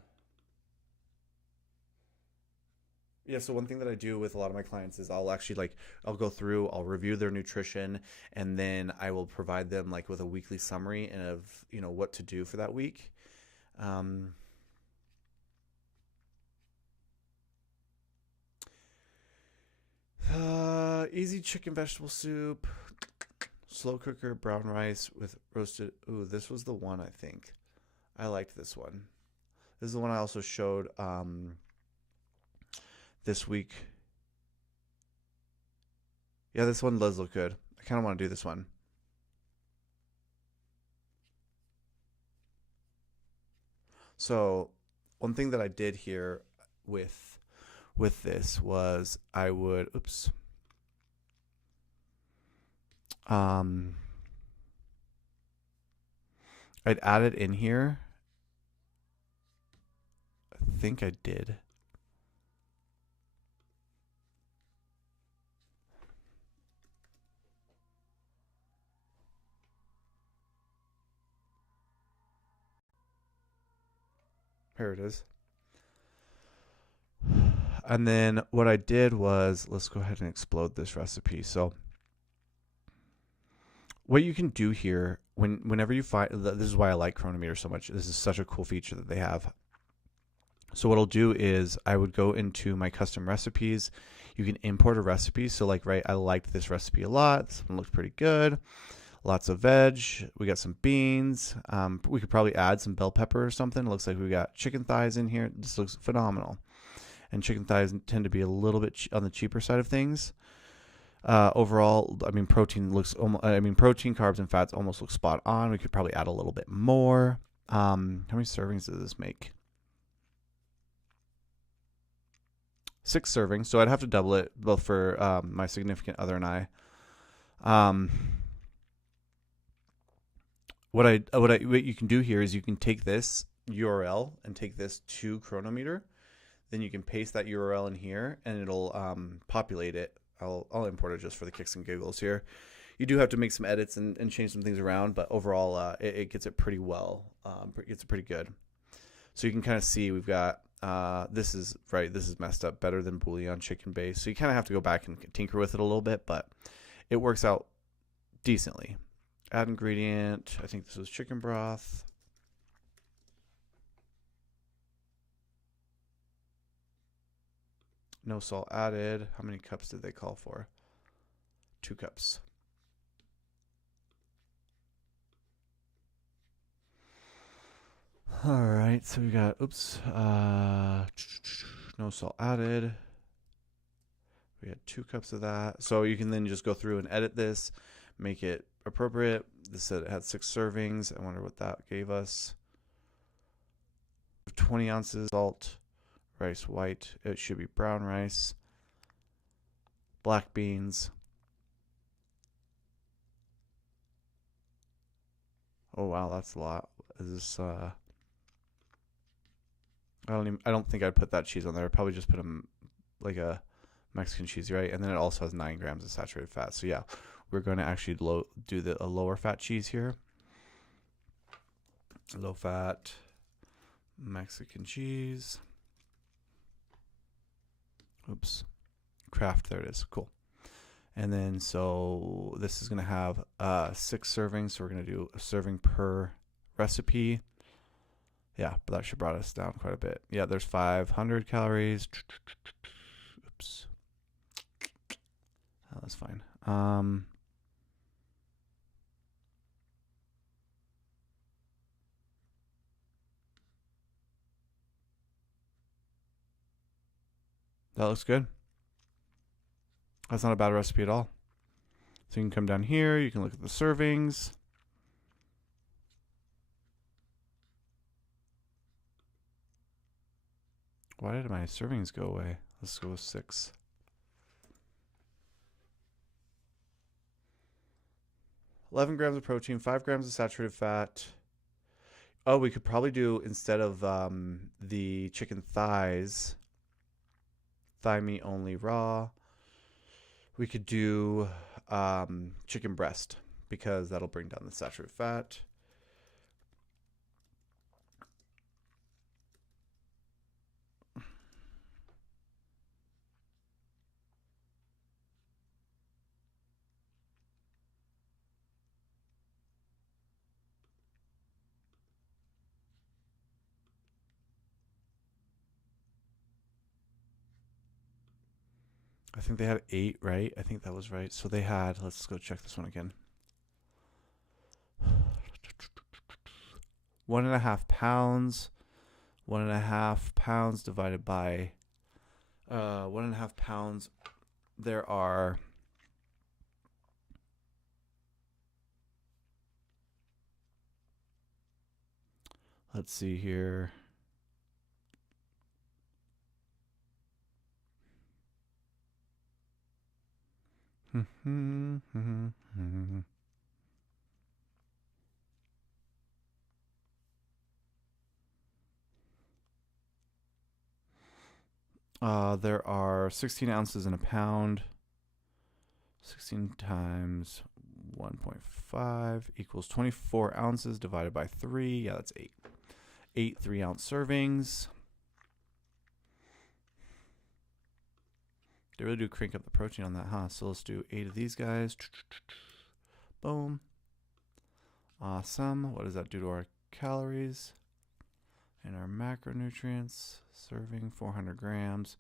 Yeah, so one thing that I do with a lot of my clients is I'll actually I'll go through, I'll review their nutrition, and then I will provide them with a weekly summary and of what to do for that week. Easy chicken vegetable soup, slow cooker brown rice with roasted. Ooh, this was the one I think. I liked this one. This is the one I also showed this week. Yeah, this one does look good. I kind of want to do this one. So one thing that I did here with this was I would I'd add it in here. I think I did. Here it is. And then what I did was, let's go ahead and explode this recipe. So what you can do here, whenever you find, this is why I like Chronometer so much. This is such a cool feature that they have. So what I'll do is I would go into my custom recipes. You can import a recipe. So I liked this recipe a lot. This one looks pretty good. Lots of veg. We got some beans. We could probably add some bell pepper or something. It looks like we got chicken thighs in here. This looks phenomenal. And chicken thighs tend to be a little bit on the cheaper side of things. Overall, protein, carbs, and fats almost look spot on. We could probably add a little bit more. How many servings does this make? 6 servings. So I'd have to double it both for my significant other and I. What you can do here is you can take this URL and take this to Chronometer. Then you can paste that URL in here and it'll populate it. I'll import it just for the kicks and giggles here. You do have to make some edits and change some things around, but overall it gets it pretty well. It gets it pretty good. So you can kind of see we've got this is messed up, better than bouillon chicken base. So you kind of have to go back and tinker with it a little bit, but it works out decently. Add ingredient. I think this was chicken broth. No salt added. How many cups did they call for? 2 cups. All right, so we got, no salt added. We had 2 cups of that. So you can then just go through and edit this, make it appropriate. This said it had 6 servings. I wonder what that gave us. 20 ounces salt. Rice white. It should be brown rice. Black beans. Oh wow, that's a lot. Is this I don't think I'd put that cheese on there. I'd probably just put a Mexican cheese, right? And then it also has 9 grams of saturated fat. So yeah, we're going to actually do a lower fat cheese here. Low fat Mexican cheese. Kraft, there it is. Cool. And then so this is going to have 6 servings. So we're going to do a serving per recipe. Yeah, but that should brought us down quite a bit. Yeah, there's 500 calories. Oh, that's fine. Um, that looks good. That's not a bad recipe at all. So you can come down here. You can look at the servings. Why did my servings go away? Let's go with 6. 11 grams of protein, 5 grams of saturated fat. Oh, we could probably do, instead of the chicken thighs, thigh meat only raw, we could do chicken breast, because that'll bring down the saturated fat. I think they had 8, right? I think that was right. So they had, let's go check this one again. 1.5 pounds. 1.5 pounds divided by 1.5 pounds. There are, let's see here. There are 16 ounces in a pound. 16 times 1.5 equals 24 ounces divided by 3. Yeah, that's 8. 8 3-ounce servings. They really do crank up the protein on that, huh? So let's do 8 of these guys. Boom. Awesome. What does that do to our calories and our macronutrients? Serving 400 grams.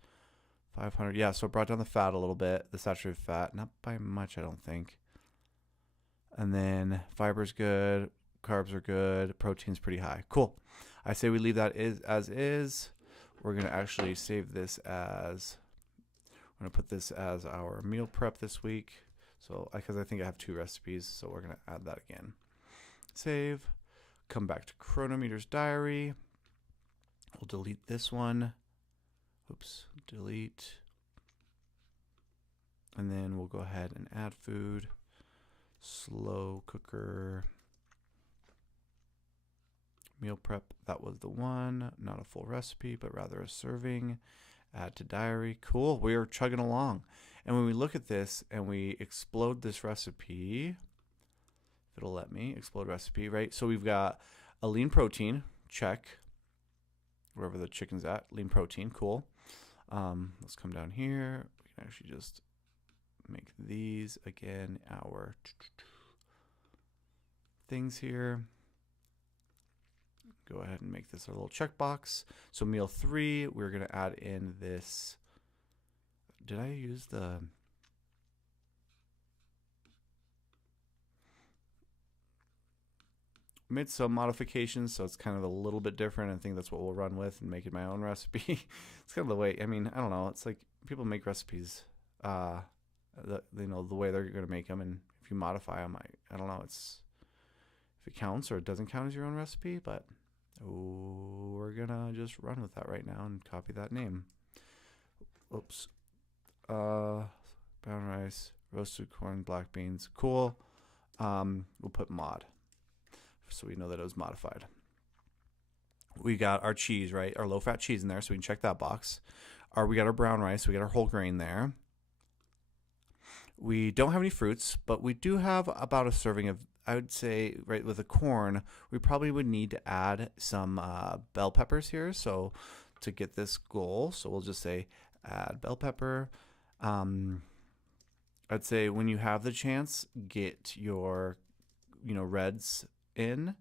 500. Yeah, so it brought down the fat a little bit, the saturated fat. Not by much, I don't think. And then fiber's good. Carbs are good. Protein's pretty high. Cool. I say we leave that as is. We're going to actually save this as... I'm going to put this as our meal prep this week. So, because I think I have 2 recipes, so we're going to add that again. Save. Come back to Chronometer's diary. We'll delete this one. Oops. Delete. And then we'll go ahead and add food. Slow cooker. Meal prep. That was the one. Not a full recipe, but rather a serving. Add to diary. Cool. We are chugging along. And when we look at this and we explode this recipe, if it'll let me, explode recipe, right? So we've got a lean protein. Check. Wherever the chicken's at. Lean protein. Cool. Let's come down here. We can actually just make these again our things here. Go ahead and make this a little checkbox. So meal 3, we're going to add in this. Did I use the... made some modifications, so it's kind of a little bit different. I think that's what we'll run with and make it my own recipe. It's kind of the way, I mean, I don't know. It's like people make recipes, the way they're going to make them. And if you modify them, I don't know. It's if it counts or it doesn't count as your own recipe, but we're going to just run with that right now and copy that name. Oops. Brown rice, roasted corn, black beans. Cool. We'll put mod, so we know that it was modified. We got our cheese, right? Our low-fat cheese in there, so we can check that box. We got our brown rice. We got our whole grain there. We don't have any fruits, but we do have about a serving of, I would say, right, with the corn, we probably would need to add some bell peppers here, so to get this goal. So we'll just say add bell pepper. I'd say when you have the chance, get your, reds in,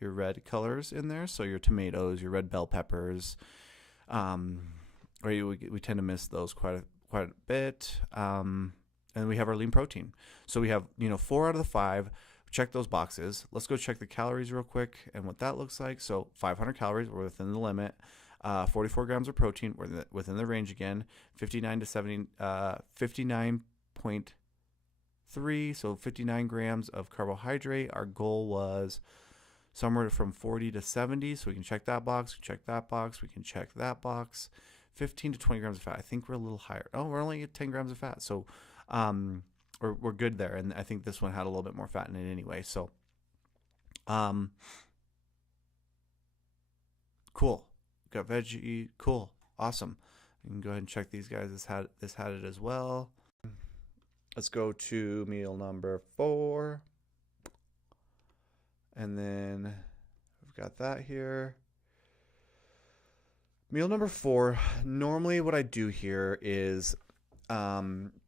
your red colors in there. So your tomatoes, your red bell peppers, we tend to miss those quite a bit. And and we have our lean protein. So we have, 4 out of the 5. Check those boxes. Let's go check the calories real quick and what that looks like. So 500 calories, we're within the limit. 44 grams of protein, we're within the range again. 59 to 70, 59.3, so 59 grams of carbohydrate. Our goal was somewhere from 40 to 70, so we can check that box, check that box, we can check that box. 15 to 20 grams of fat. I think we're a little higher. Oh, we're only at 10 grams of fat, so we're good there. And I think this one had a little bit more fat in it anyway. So, cool. Got veggie. Cool. Awesome. You can go ahead and check these guys. This had it as well. Let's go to meal number 4. And then we've got that here. Meal number 4. Normally what I do here is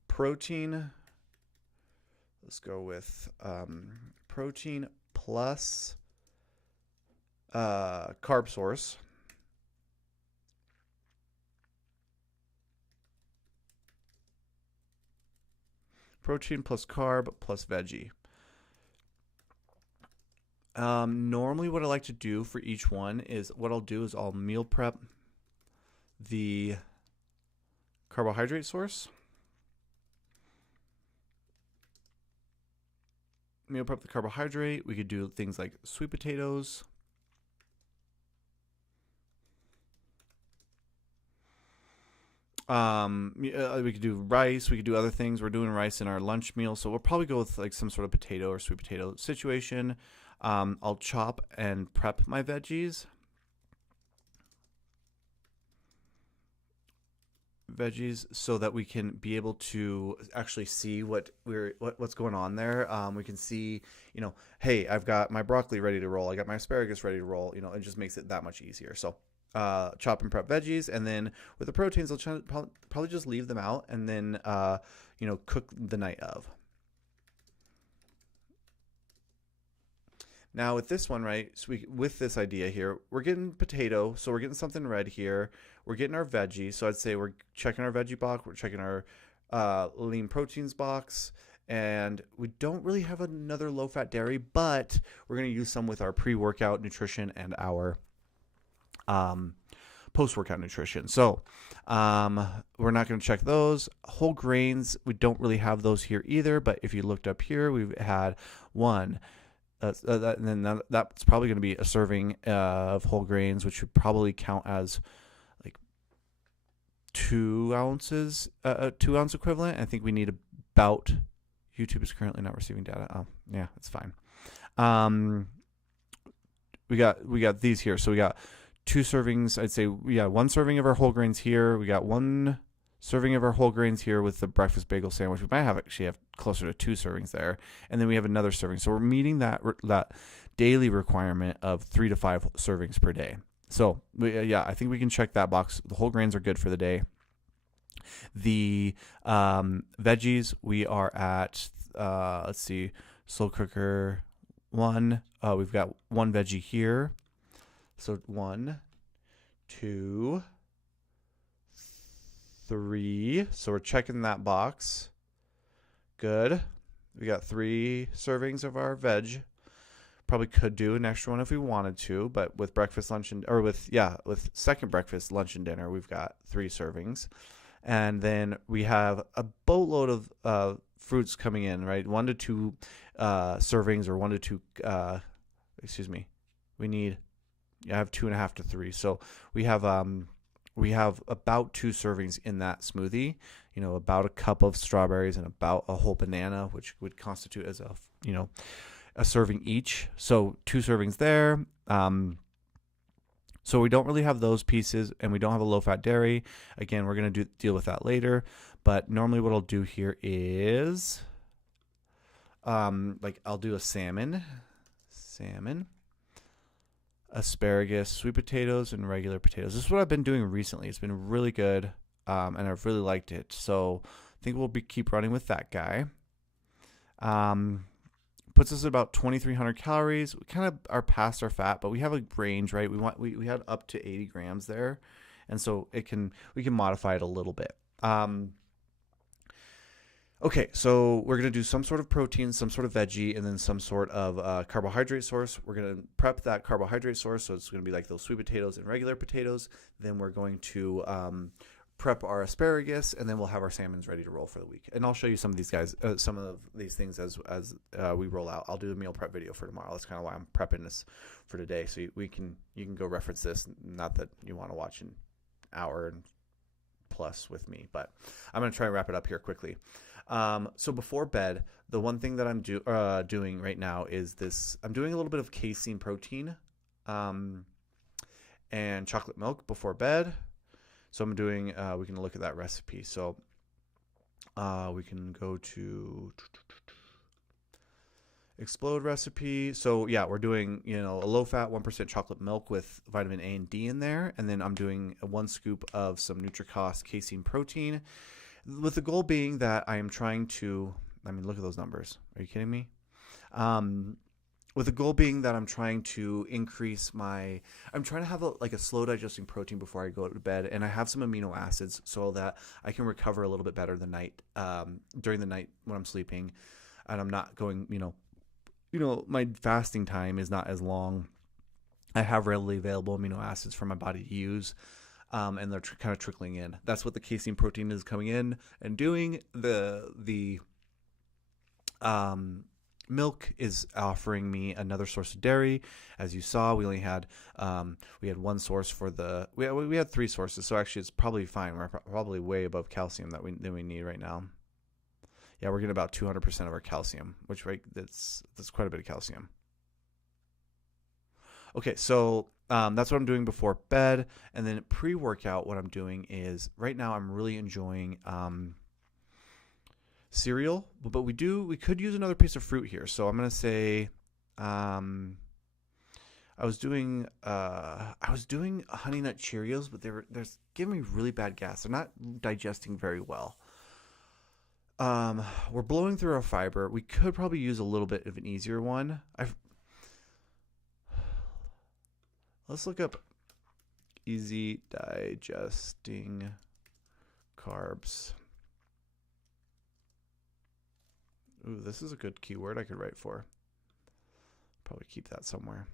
protein. Let's go with protein plus carb source. Protein plus carb plus veggie. Normally what I like to do for each one is I'll meal prep the carbohydrate source. Meal prep the carbohydrate. We could do things like sweet potatoes. We could do rice. We could do other things. We're doing rice in our lunch meal, so we'll probably go with like some sort of potato or sweet potato situation. I'll chop and prep my veggies. So that we can be able to actually see what's going on there. We can see, hey, I've got my broccoli ready to roll. I got my asparagus ready to roll. It just makes it that much easier. So chop and prep veggies, and then with the proteins, I'll probably just leave them out and then cook the night of. Now with this one, right, so with this idea here, we're getting potato, so we're getting something red here. We're getting our veggie, so I'd say we're checking our veggie box, we're checking our lean proteins box, and we don't really have another low-fat dairy, but we're going to use some with our pre-workout nutrition and our post-workout nutrition. So we're not going to check those. Whole grains, we don't really have those here either, but if you looked up here, we've had one. And then that's probably going to be a serving of whole grains, which would probably count as like 2 ounces, 2 ounce equivalent. I think we need about. YouTube is currently not receiving data. Oh, yeah, that's fine. We got these here. So we got 2 servings. I'd say 1 serving of our whole grains here. We got 1 serving of our whole grains here with the breakfast bagel sandwich. We might actually have closer to 2 servings there, and then we have another serving. So we're meeting that daily requirement of 3 to 5 servings per day. So I think we can check that box. The whole grains are good for the day. The veggies, we are at let's see, slow cooker 1. We've got 1 veggie here. So 1, 2, 3. So we're checking that box. Good. We got 3 servings of our veg. Probably could do an extra one if we wanted to, but with breakfast, lunch, with second breakfast, lunch, and dinner, we've got 3 servings. And then we have a boatload of fruits coming in, right? 1 to 2 servings, or 1 to 2. I have 2.5 to 3. So we have about 2 servings in that smoothie. About a cup of strawberries and about a whole banana, which would constitute as a serving each. So 2 servings there. So we don't really have those pieces, and we don't have a low-fat dairy. Again, we're going to deal with that later. But normally what I'll do here is, I'll do a salmon, asparagus, sweet potatoes, and regular potatoes. This is what I've been doing recently. It's been really good, and I've really liked it. So I think we'll keep running with that guy. Puts us at about 2,300 calories. We kind of are past our fat, but we have a range, right? We had up to 80 grams there, and so we can modify it a little bit. Okay, so we're going to do some sort of protein, some sort of veggie, and then some sort of carbohydrate source. We're going to prep that carbohydrate source, so it's going to be like those sweet potatoes and regular potatoes. Then we're going to prep our asparagus, and then we'll have our salmons ready to roll for the week. And I'll show you some of these guys, some of these things as we roll out. I'll do a meal prep video for tomorrow. That's kind of why I'm prepping this for today, so you can go reference this. Not that you want to watch an hour and plus with me, but I'm going to try and wrap it up here quickly. So before bed, the one thing that I'm doing right now is this. I'm doing a little bit of casein protein and chocolate milk before bed. So I'm doing, we can look at that recipe. So we can go to explode recipe. So yeah, we're doing, a low fat 1% chocolate milk with vitamin A and D in there. And then I'm doing 1 scoop of some Nutri-Cost casein protein, with the goal being that I am trying to, look at those numbers. Are you kidding me? With the goal being that I'm trying to increase I'm trying to have a slow digesting protein before I go to bed, and I have some amino acids so that I can recover a little bit better during the night when I'm sleeping, and I'm not going, my fasting time is not as long. I have readily available amino acids for my body to use. And they're kind of trickling in. That's what the casein protein is coming in and doing. The milk is offering me another source of dairy. As you saw, we only had we had 1 source for we had 3 sources. So actually, it's probably fine. We're probably way above calcium than we need right now. Yeah, we're getting about 200% of our calcium, which that's quite a bit of calcium. Okay, so that's what I'm doing before bed. And then pre-workout, what I'm doing is, right now I'm really enjoying cereal, but we could use another piece of fruit here. So I'm going to say I was doing Honey Nut Cheerios, but they're giving me really bad gas. They're not digesting very well. We're blowing through our fiber. We could probably use a little bit of an easier one. Let's look up easy digesting carbs. Ooh, this is a good keyword I could write for. Probably keep that somewhere.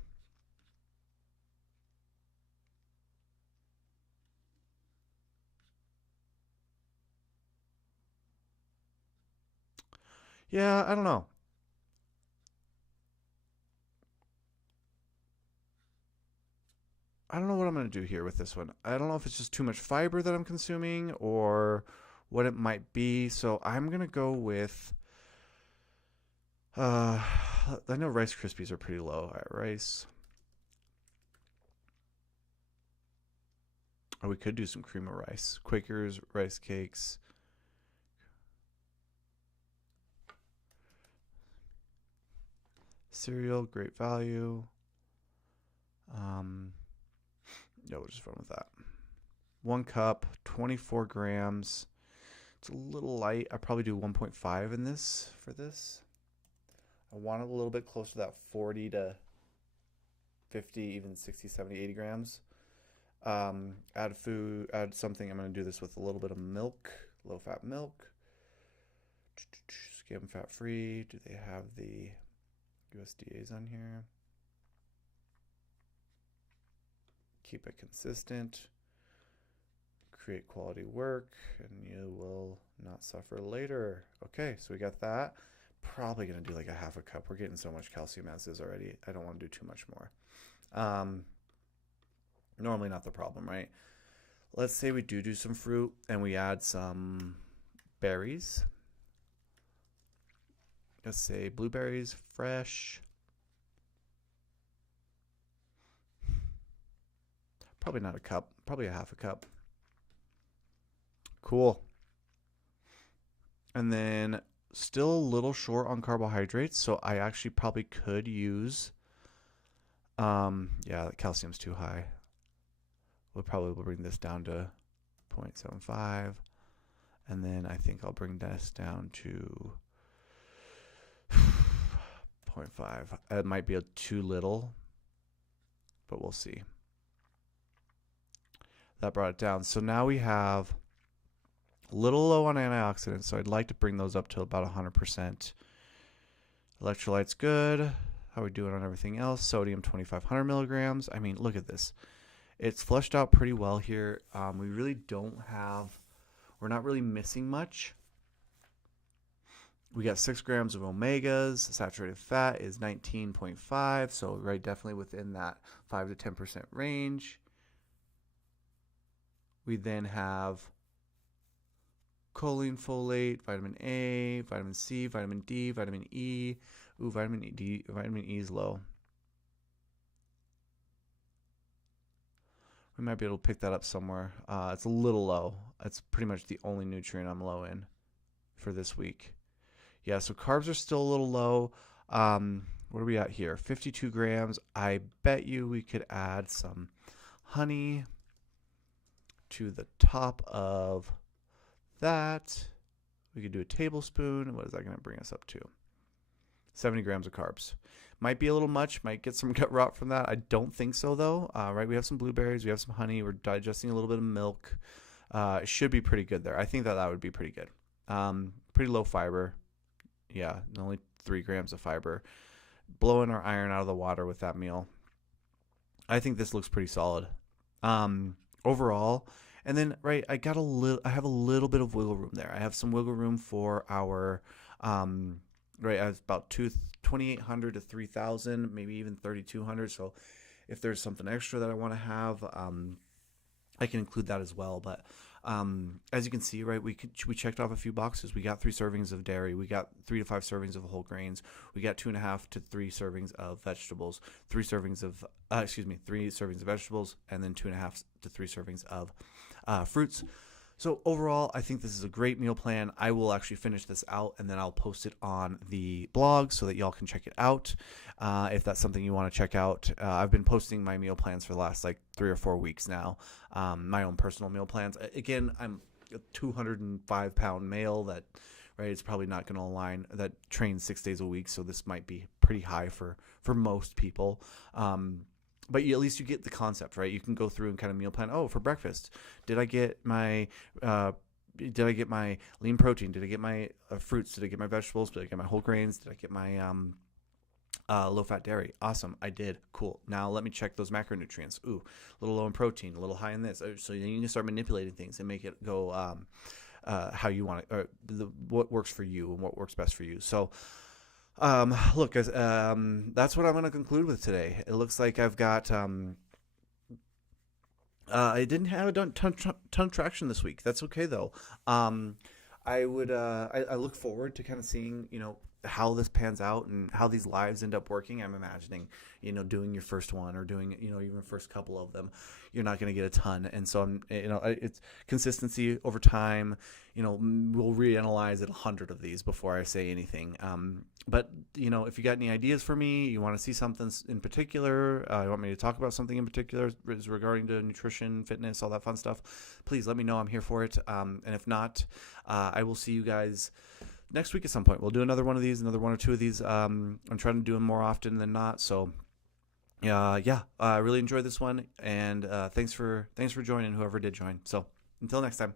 Yeah, I don't know. I don't know what I'm going to do here with this one. I don't know if it's just too much fiber that I'm consuming or what it might be. So I'm going to go with, I know Rice Krispies are pretty low at rice. Or we could do some cream of rice. Quaker's rice cakes. Cereal, great value. Yeah, we'll just run with that. 1 cup, 24 grams. It's a little light. I probably do 1.5 in this for this. I want it a little bit closer to that 40 to 50, even 60, 70, 80 grams. Add something. I'm going to do this with a little bit of milk, low fat milk. Skim fat free. Do they have the USDAs on here? Keep it consistent, create quality work, and you will not suffer later. Okay, so we got that. Probably going to do like a half a cup. We're getting so much calcium as is already. I don't want to do too much more. Normally not the problem, right? Let's say we do some fruit and we add some berries. Let's say blueberries, fresh. Probably not a cup, probably a half a cup. Cool. And then still a little short on carbohydrates, so I actually probably could use, yeah, the calcium's too high. We'll probably bring this down to 0.75. And then I think I'll bring this down to 0.5. It might be too little, but we'll see. That brought it down. So now we have A little low on antioxidants, so I'd like to bring those up to about 100%. Electrolytes good. How are we doing on everything else? Sodium 2,500 milligrams. I mean, look at this. It's flushed out pretty well here. We really don't have, we're not really missing much. We got 6 grams of omegas. Saturated fat is 19.5, so right, definitely within that 5 to 10% range. We then have choline, folate, vitamin A, vitamin C, vitamin D, vitamin E. Ooh, vitamin E is low. We might be able to pick that up somewhere. It's a little low. It's pretty much the only nutrient I'm low in for this week. Yeah, so carbs are still a little low. What are we at here? 52 grams. I bet you we could add some honey to the top of that. We could do a tablespoon. What is that going to bring us up to? 70 grams of carbs. Might be a little much. Might get some gut rot from that. I don't think so, though. Right, we have some blueberries. We have some honey. We're digesting a little bit of milk. It should be pretty good there. I think that would be pretty good. Pretty low fiber. Yeah, only 3 grams of fiber. Blowing our iron out of the water with that meal. I think this looks pretty solid. Overall, and then right, I have a little bit of wiggle room there. I have some wiggle room for our right. I have about 2,800 to 3,000, maybe even 3,200. So if there's something extra that I want to have, I can include that as well. But as you can see, right, we checked off a few boxes. We got 3 servings of dairy. We got 3 to 5 servings of whole grains. We got 2.5 to 3 servings of vegetables. 3 servings of vegetables, and then 2.5 to 3 servings of fruits. So overall, I think this is a great meal plan. I will actually finish this out, and then I'll post it on the blog so that y'all can check it out if that's something you want to check out. I've been posting my meal plans for the last 3 or 4 weeks now, my own personal meal plans. Again, I'm a 205-pound male that, right, it's probably not going to align, that trains 6 days a week, so this might be pretty high for most people. But at least you get the concept, right? You can go through and kind of meal plan. Oh, for breakfast, did I get my lean protein? Did I get my fruits? Did I get my vegetables? Did I get my whole grains? Did I get my low-fat dairy? Awesome, I did. Cool. Now let me check those macronutrients. Ooh, a little low in protein, a little high in this. So you can start manipulating things and make it go how you want it, what works for you and what works best for you. So. Look, guys, that's what I'm going to conclude with today. It looks like I've got, I didn't have a ton of traction this week. That's okay though. I look forward to kind of seeing, how this pans out and how these lives end up working. I'm imagining, doing your first one or doing, even first couple of them, you're not going to get a ton. And so it's consistency over time. We'll reanalyze it 100 of these before I say anything. But if you got any ideas for me, you want to see something in particular, you want me to talk about something in particular regarding to nutrition, fitness, all that fun stuff, please let me know. I'm here for it. And if not, I will see you guys next week at some point. We'll do another one of these, another 1 or 2 of these. I'm trying to do them more often than not. So I really enjoyed this one. And thanks for joining, whoever did join. So until next time.